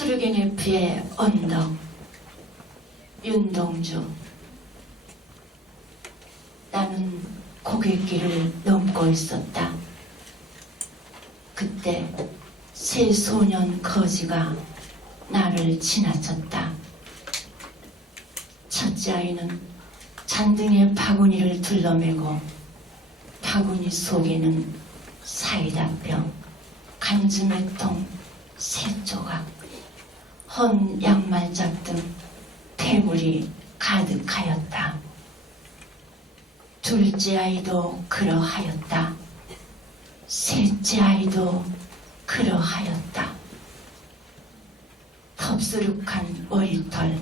수르겐 F의 언덕, 윤동주. 나는 고갯길을 넘고 있었다. 그때 세 소년 거지가 나를 지나쳤다. 첫째 아이는 잔등에 바구니를 둘러매고 바구니 속에는 사이다병, 간지매통 세 조각, 헌 양말잡 등 태물이 가득하였다. 둘째 아이도 그러하였다. 셋째 아이도 그러하였다. 덥수룩한 머리털,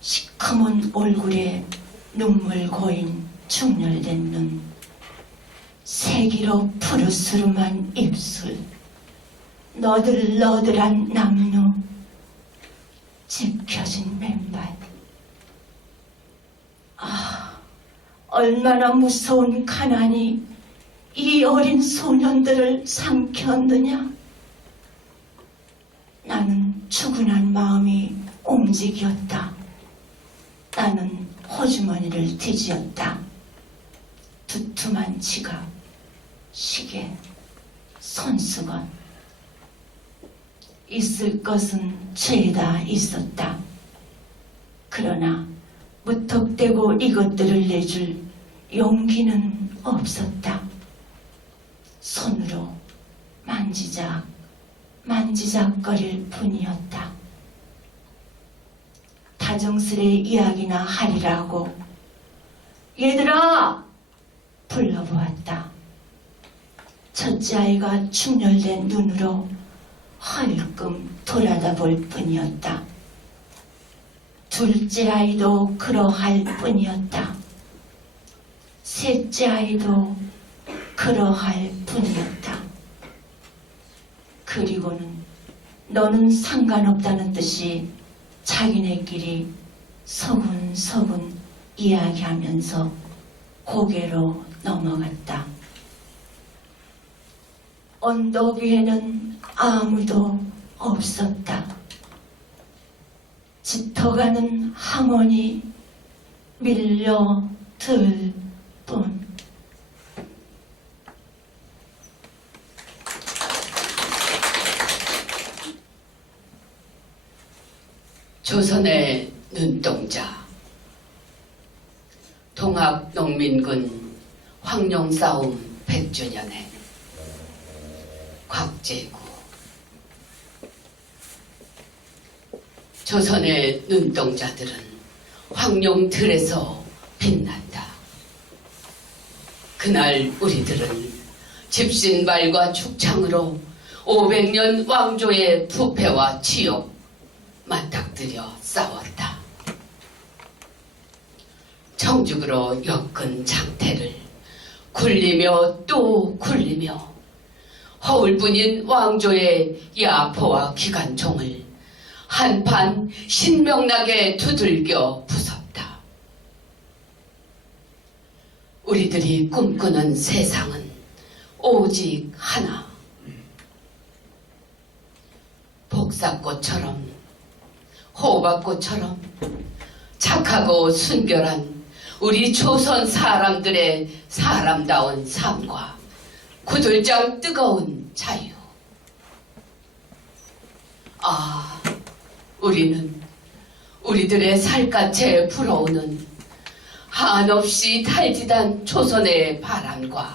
시커먼 얼굴에 눈물 고인 충혈된 눈, 세기로 푸르스름한 입술, 너들너들한 남루, 짚혀진 맨발. 아, 얼마나 무서운 가난이 이 어린 소년들을 삼켰느냐. 나는 추근한 마음이 움직였다. 나는 호주머니를 뒤지었다. 두툼한 지갑, 시계, 손수건. 있을 것은 죄다 있었다. 그러나 무턱대고 이것들을 내줄 용기는 없었다. 손으로 만지작거릴 뿐이었다. 다정스레 이야기나 하리라고 얘들아 불러보았다. 첫째 아이가 충혈된 눈으로 헐끔 돌아다 볼 뿐이었다. 둘째 아이도 그러할 뿐이었다. 셋째 아이도 그러할 뿐이었다. 그리고는 너는 상관없다는 듯이 자기네끼리 서근서근 이야기하면서 고개로 넘어갔다. 언덕 위에는 아무도 없었다. 짙어가는 항원이 밀려들 뿐. 조선의 눈동자, 동학농민군 황룡싸움 100주년에 곽재구. 조선의 눈동자들은 황룡들에서 빛난다. 그날 우리들은 집신발과 축창으로 500년 왕조의 부패와 치욕 맞닥뜨려 싸웠다. 청죽으로 엮은 장태를 굴리며 또 굴리며 허울뿐인 왕조의 야포와 기관총을 한판 신명나게 두들겨 부쉈다. 우리들이 꿈꾸는 세상은 오직 하나. 복사꽃처럼 호박꽃처럼 착하고 순결한 우리 조선 사람들의 사람다운 삶과 구들장 뜨거운 자유. 아, 우리는 우리들의 살갗에 불어오는 한없이 탈지단 조선의 바람과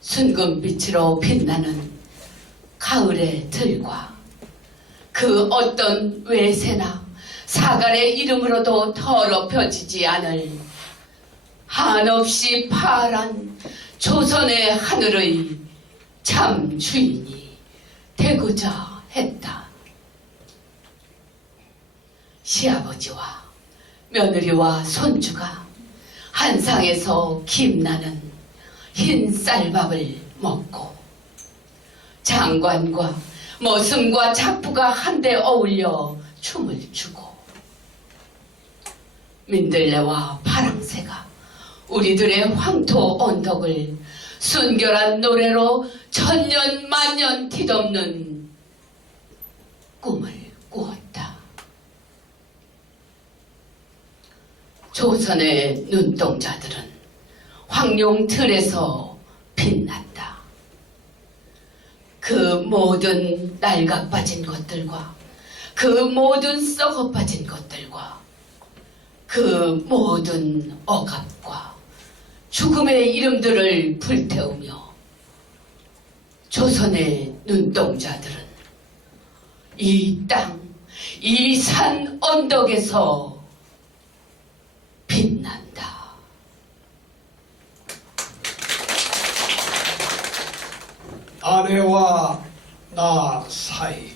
순금빛으로 빛나는 가을의 들과 그 어떤 외세나 사갈의 이름으로도 더럽혀지지 않을 한없이 파란 조선의 하늘의 참 주인이 되고자 했다. 시아버지와 며느리와 손주가 한상에서 김나는 흰 쌀밥을 먹고 장관과 머슴과 작부가 한데 어울려 춤을 추고 민들레와 파랑새가 우리들의 황토 언덕을 순결한 노래로 천년 만년 뒤덮는 꿈을 꾸었다. 조선의 눈동자들은 황룡 틀에서 빛났다. 그 모든 낡아 빠진 것들과 그 모든 썩어 빠진 것들과 그 모든 억압과 죽음의 이름들을 불태우며 조선의 눈동자들은 이 땅, 이 산 언덕에서 빛난다. 아내와 나 사이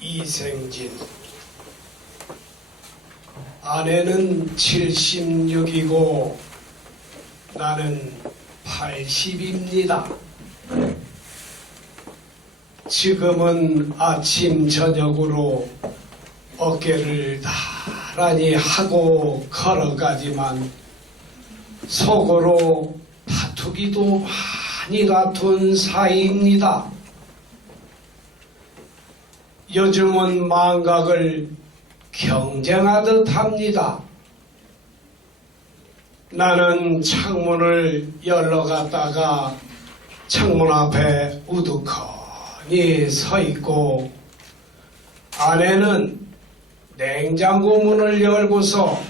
이생진. 아내는 76이고 나는 80입니다. 지금은 아침 저녁으로 어깨를 나란히 하고 걸어가지만 속으로 다투기도 많이 다툰 사이입니다. 요즘은 망각을 경쟁하듯 합니다. 나는 창문을 열러 갔다가 창문 앞에 우두커니 서 있고 아내는 냉장고 문을 열고서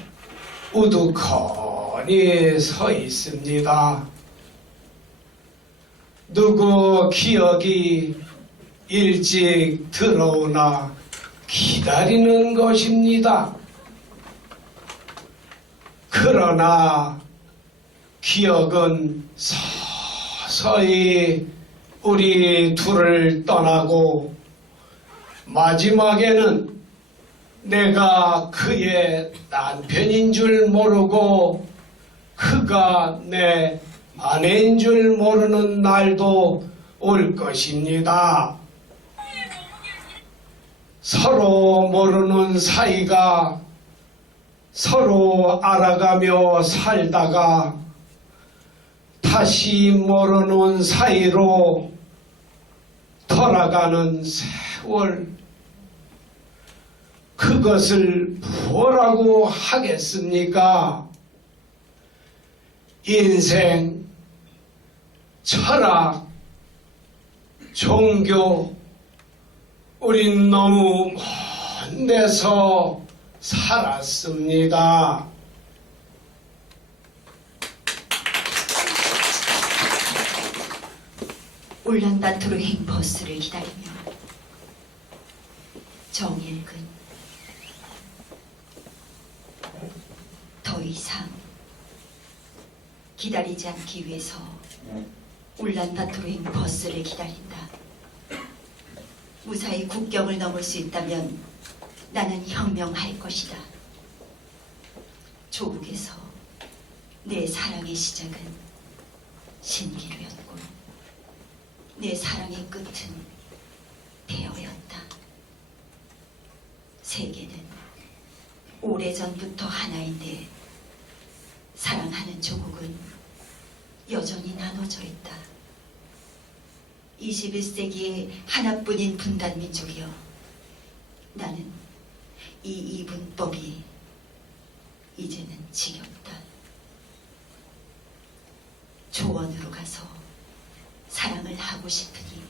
우두커니 서 있습니다. 누구 기억이 일찍 들어오나 기다리는 것입니다. 그러나 기억은 서서히 우리 둘을 떠나고 마지막에는 내가 그의 남편인 줄 모르고 그가 내 아내인 줄 모르는 날도 올 것입니다. 서로 모르는 사이가 서로 알아가며 살다가 다시 모르는 사이로 돌아가는 세월. 그것을 뭐라고 하겠습니까? 인생, 철학, 종교, 우린 너무 먼 데서 살았습니다. 울란바토르 행 버스를 기다리며 정일근 더 이상 기다리지 않기 위해서 울란바토르 행 버스를 기다린다. 무사히 국경을 넘을 수 있다면 나는 혁명할 것이다. 조국에서 내 사랑의 시작은 신기루였고 내 사랑의 끝은 폐허였다. 세계는 오래전부터 하나인데 사랑하는 조국은 여전히 나눠져 있다. 21세기의 하나뿐인 분단민족이여, 나는 이 이분법이 이제는 지겹다. 조원으로 가서 사랑을 하고 싶으니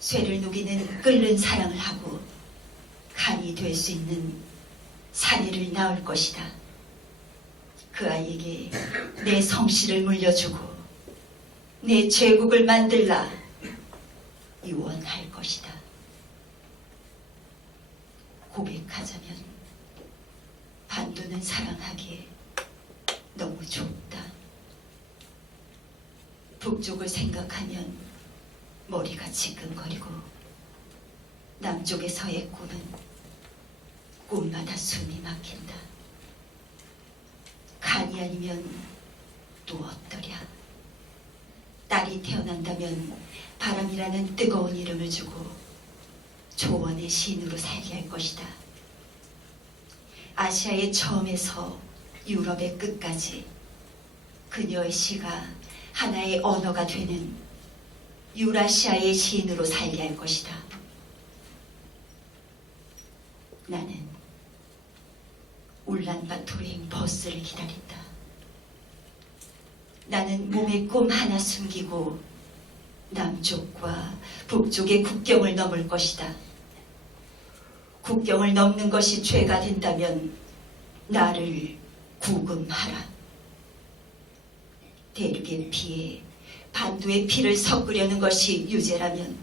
쇠를 녹이는 끓는 사랑을 하고 간이 될 수 있는 사내를 낳을 것이다. 그 아이에게 내 성씨를 물려주고 내 제국을 만들라 유언할 것이다. 고백하자면 반도는 사랑하기에 너무 좁다. 북쪽을 생각하면 머리가 지끈거리고 남쪽에서의 꿈은 꿈마다 숨이 막힌다. 간이 아니면 또 어떠랴. 딸이 태어난다면 바람이라는 뜨거운 이름을 주고 조원의 시인으로 살게 할 것이다. 아시아의 처음에서 유럽의 끝까지 그녀의 시가 하나의 언어가 되는 유라시아의 시인으로 살게 할 것이다. 나는 울란바토르행 버스를 기다린다. 나는 몸에 꿈 하나 숨기고 남쪽과 북쪽의 국경을 넘을 것이다. 국경을 넘는 것이 죄가 된다면 나를 구금하라. 대륙의 피에 반도의 피를 섞으려는 것이 유죄라면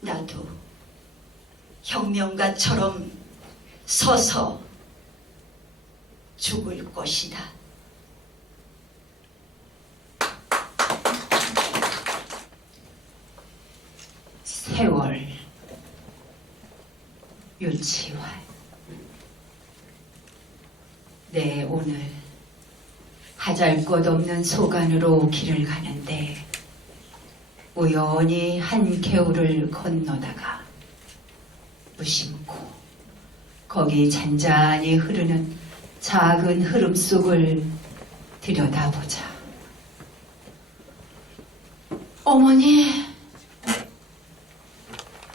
나도 혁명가처럼 서서 죽을 것이다. 세월, 유치활. 네, 오늘 하잘것없는 소간으로 길을 가는데 우연히 한 개울을 건너다가 무심코 거기 잔잔히 흐르는 작은 흐름 속을 들여다보자. 어머니,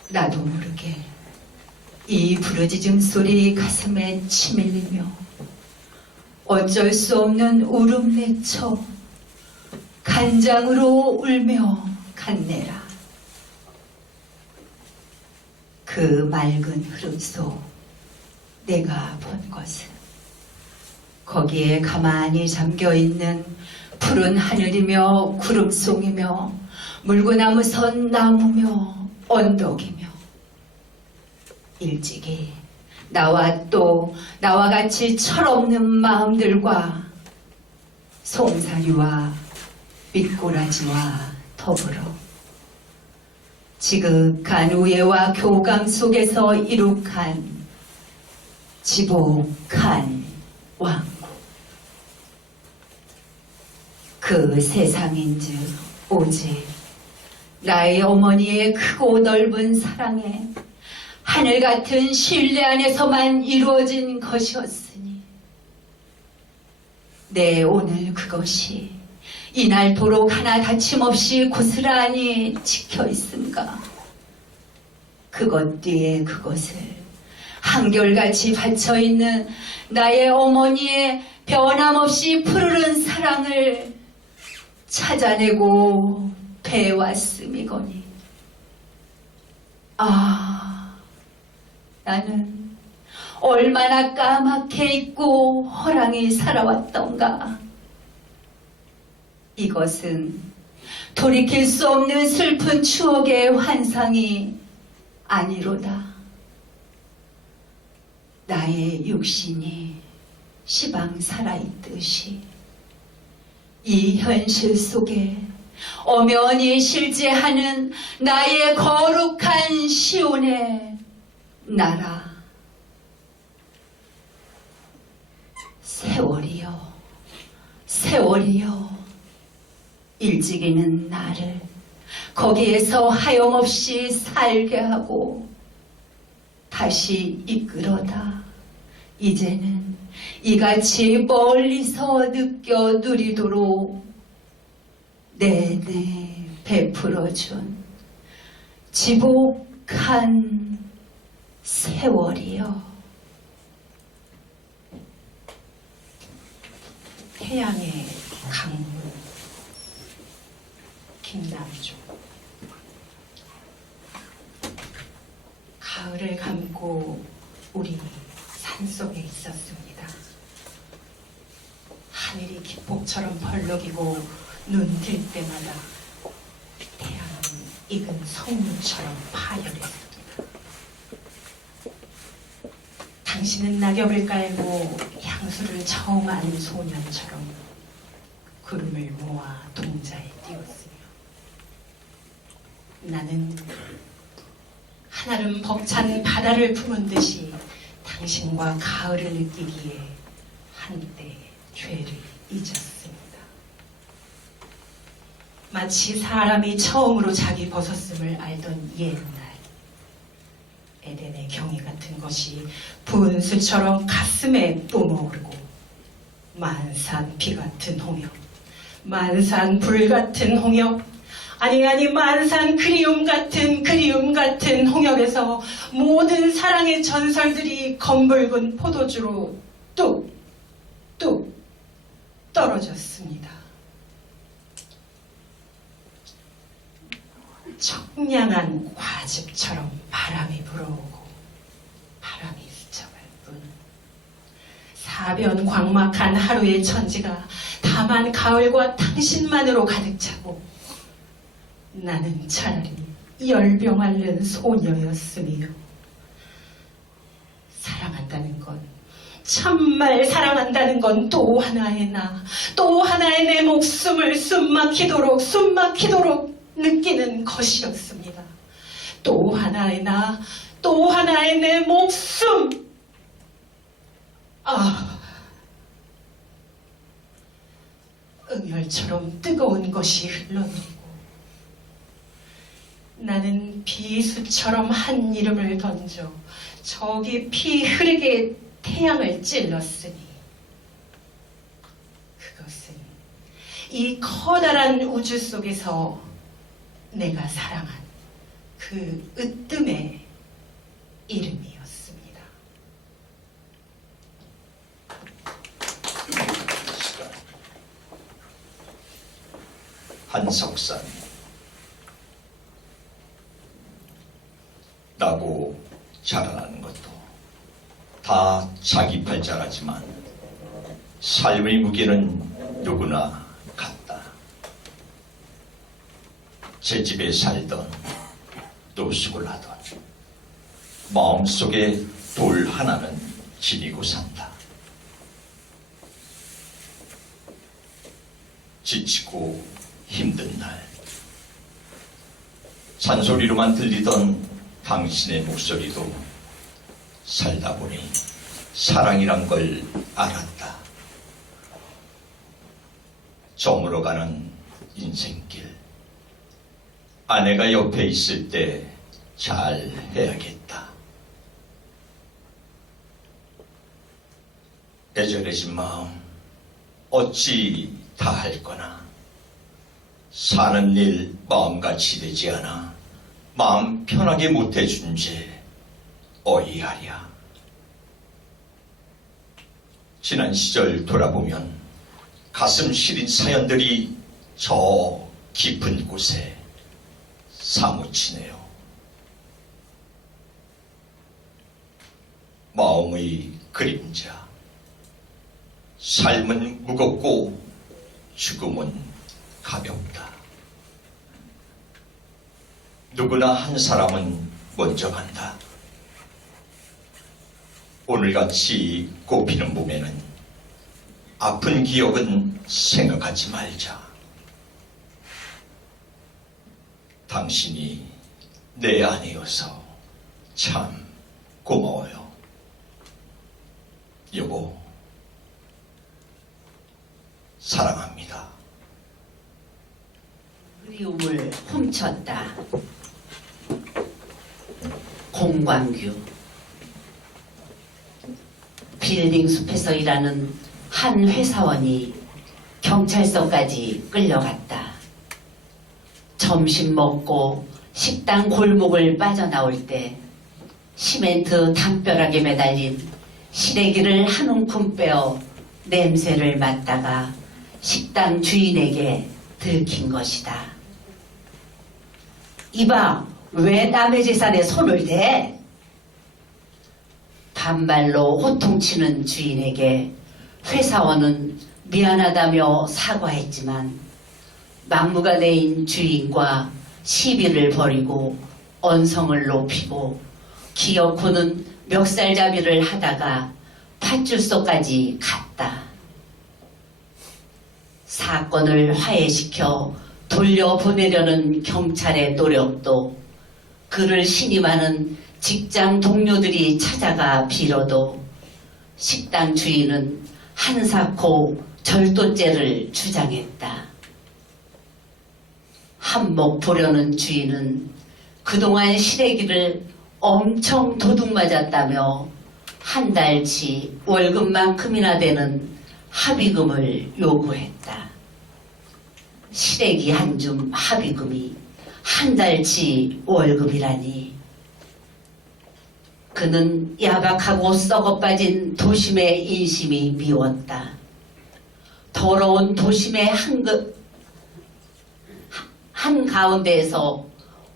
나도 모르게 이 부르짖음 소리 가슴에 치밀리며 어쩔 수 없는 울음 내쳐 간장으로 울며 갔네라. 그 맑은 흐름 속 내가 본 것은 거기에 가만히 잠겨있는 푸른 하늘이며 구름송이며 물구나무 선 나무며 언덕이며 일찍이 나와 같이 철없는 마음들과 송사리와 밑꼬라지와 더불어 지극한 우애와 교감 속에서 이룩한 지복한 왕국. 그 세상인즉 오직 나의 어머니의 크고 넓은 사랑에 하늘 같은 신뢰 안에서만 이루어진 것이었으니 내 오늘 그것이 이날도록 하나 다침없이 고스란히 지켜 있음과 그것 뒤에 그것을 한결같이 받쳐있는 나의 어머니의 변함없이 푸르른 사랑을 찾아내고 배웠음이거니. 나는 얼마나 까맣게 있고 허랑이 살아왔던가. 이것은 돌이킬 수 없는 슬픈 추억의 환상이 아니로다. 나의 육신이 시방 살아있듯이 이 현실 속에 엄연히 실제하는 나의 거룩한 시온의 나라. 세월이여, 세월이여, 일찍이는 나를 거기에서 하염없이 살게 하고 다시 이끌어다 이제는 이같이 멀리서 느껴 누리도록 내내 베풀어준 지복한 세월이여. 태양의 강물 김남조. 가을을 감고 우리 산속에 있었습니다. 하늘이 기폭처럼 벌럭이고 눈 들 때마다 태양은 익은 성문처럼 파열했습니다. 당신은 낙엽을 깔고 향수를 처음한 소년처럼 구름을 모아 동자에 띄웠으며 나는 한아름 벅찬 바다를 품은 듯이 당신과 가을을 느끼기에 한때 죄를 잊었습니다. 마치 사람이 처음으로 자기 벗었음을 알던 옛날 에덴의 경이 같은 것이 분수처럼 가슴에 뿜어오르고 만산 비 같은 홍역, 만산 불 같은 홍역, 아니 만산 그리움 같은 홍역에서 모든 사랑의 전설들이 검붉은 포도주로 뚝뚝 떨어졌습니다. 청량한 과즙처럼 바람이 불어오고 바람이 스쳐갈 뿐 사변 광막한 하루의 천지가 다만 가을과 당신만으로 가득 차고 나는 차라리 열병 앓는 소녀였으며 사랑한다는 건 참말 사랑한다는 건 또 하나의 또 하나의 내 목숨을 숨막히도록 느끼는 것이었습니다. 또 하나의 또 하나의 내 목숨. 응열처럼 뜨거운 것이 흘러내리고 나는 비수처럼 한 이름을 던져 저기 피 흐르게 태양을 찔렀으니 그것은 이 커다란 우주 속에서 내가 사랑한 그 으뜸의 이름이었습니다. 한석산 나고 자라나는 것도 다 자기 팔자라지만 삶의 무게는 누구나 같다. 제 집에 살던 노숙을 하던 마음속에 돌 하나는 지니고 산다. 지치고 힘든 날 잔소리로만 들리던 당신의 목소리도 살다 보니 사랑이란 걸 알았다. 저물어 가는 인생길 아내가 옆에 있을 때 잘 해야겠다. 애절해진 마음 어찌 다 할 거나 사는 일 마음같이 되지 않아 마음 편하게 못해준 죄 어이하랴. 지난 시절 돌아보면 가슴 시린 사연들이 저 깊은 곳에 사무치네요. 마음의 그림자. 삶은 무겁고 죽음은 가볍다. 누구나 한 사람은 먼저 간다. 오늘같이 꽃피는 봄에는 아픈 기억은 생각하지 말자. 당신이 내 아내여서 참 고마워요. 여보, 사랑합니다. 그리움을 훔쳤다. 공광규. 빌딩 숲에서 일하는 한 회사원이 경찰서까지 끌려갔다. 점심 먹고 식당 골목을 빠져나올 때 시멘트 담벼락에 매달린 시래기를 한 움큼 빼어 냄새를 맡다가 식당 주인에게 들킨 것이다. 이봐, 왜 남의 재산에 손을 대? 반말로 호통치는 주인에게 회사원은 미안하다며 사과했지만 막무가내인 주인과 시비를 벌이고 언성을 높이고 기어코는 멱살잡이를 하다가 파출소까지 갔다. 사건을 화해시켜 돌려보내려는 경찰의 노력도 그를 신임하는 직장 동료들이 찾아가 빌어도 식당 주인은 한사코 절도죄를 주장했다. 한몫 보려는 주인은 그동안 시래기를 엄청 도둑 맞았다며 한 달치 월급만큼이나 되는 합의금을 요구했다. 시래기 한 줌 합의금이 한 달치 월급이라니. 그는 야박하고 썩어빠진 도심의 인심이 미웠다. 더러운 도심의 한가운데에서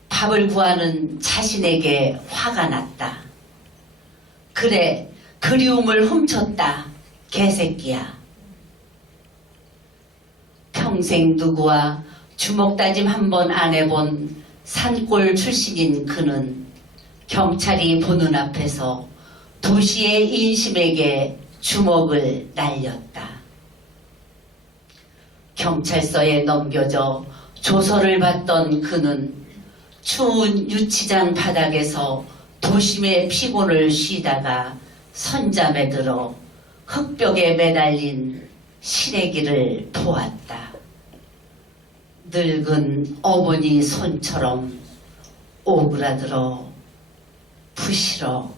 밥을 구하는 자신에게 화가 났다. 그래, 그리움을 훔쳤다, 개새끼야. 평생 누구와 주먹다짐 한 번 안 해본 산골 출신인 그는 경찰이 보는 앞에서 도시의 인심에게 주먹을 날렸다. 경찰서에 넘겨져 조서를 받던 그는 추운 유치장 바닥에서 도심의 피곤을 쉬다가 선잠에 들어 흙벽에 매달린 시래기를 보았다. 늙은 어머니 손처럼 오그라들어 부시러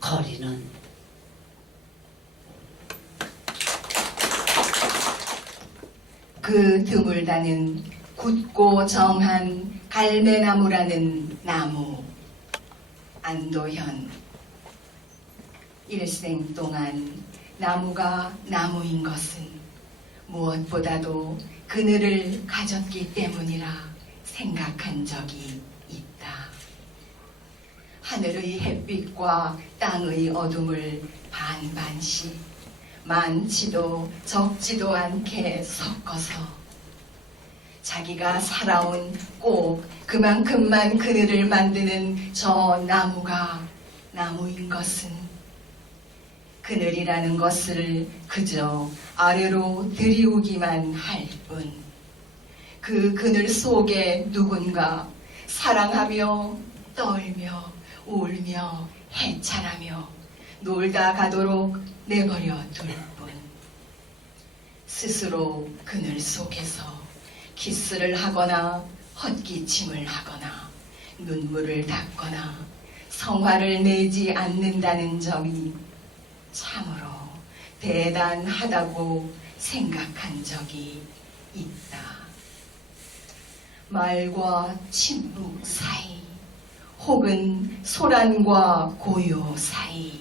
거리는. 그 드물다는 굳고 정한 갈매나무라는 나무. 안도현. 일생 동안 나무가 나무인 것은 무엇보다도 그늘을 가졌기 때문이라 생각한 적이 있다. 하늘의 햇빛과 땅의 어둠을 반반씩 많지도 적지도 않게 섞어서 자기가 살아온 꼭 그만큼만 그늘을 만드는 저 나무가 나무인 것은 그늘이라는 것을 그저 아래로 들이우기만 할 뿐, 그 그늘 속에 누군가 사랑하며 떨며 울며 해찬하며 놀다 가도록 내버려 둘 뿐, 스스로 그늘 속에서 키스를 하거나 헛기침을 하거나 눈물을 닦거나 성화를 내지 않는다는 점이 참으로 대단하다고 생각한 적이 있다. 말과 침묵 사이, 혹은 소란과 고요 사이,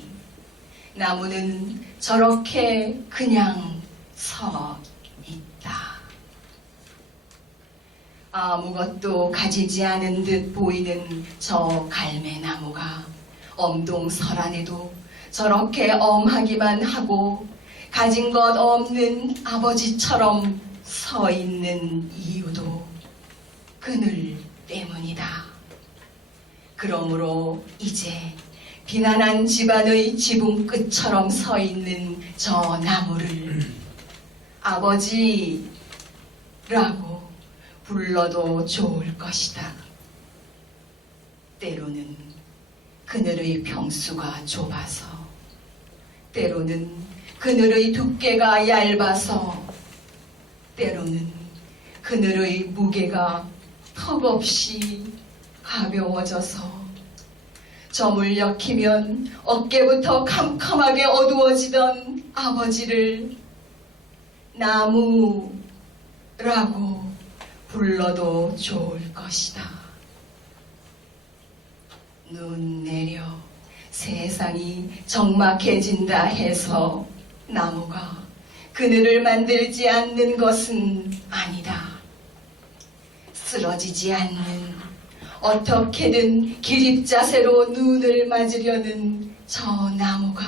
나무는 저렇게 그냥 서 있다. 아무것도 가지지 않은 듯 보이는 저 갈매나무가 엄동설안에도 저렇게 엄하기만 하고 가진 것 없는 아버지처럼 서 있는 이유도 그늘 때문이다. 그러므로 이제 비난한 집안의 지붕 끝처럼 서 있는 저 나무를 아버지라고 불러도 좋을 것이다. 때로는 그늘의 평수가 좁아서, 때로는 그늘의 두께가 얇아서, 때로는 그늘의 무게가 턱없이 가벼워져서 점을 역히면 어깨부터 캄캄하게 어두워지던 아버지를 나무라고 불러도 좋을 것이다. 눈 내려 세상이 적막해진다 해서 나무가 그늘을 만들지 않는 것은 아니다. 쓰러지지 않는, 어떻게든 기립자세로 눈을 맞으려는 저 나무가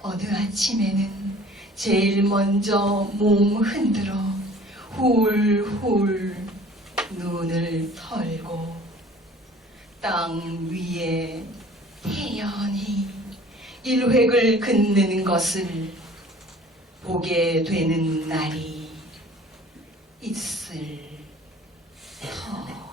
어느 아침에는 제일 먼저 몸 흔들어 훌훌 눈을 털고 땅 위에 태연히 일획을 긋는 것을 보게 되는 날이 있을 터.